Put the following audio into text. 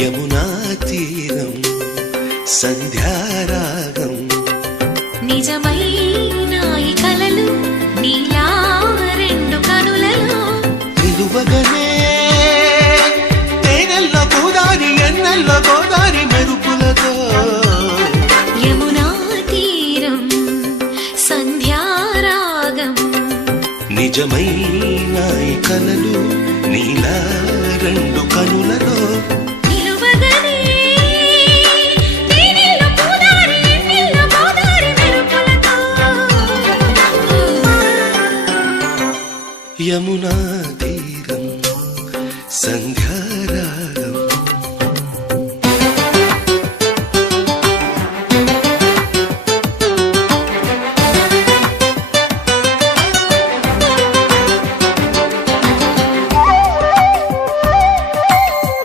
యమునా తీరం సంధ్యారాగం నిజమైన ఈ కలలు నీలా రెండు కనులలో నిలువగనే తేనెల్లో గోదారి ఎన్నెల్లో గోదారి మెరుపులతో యమునా తీరం సంధ్యారాగం నిజమైన ఈ కలలు నీలా రెండు కనులలో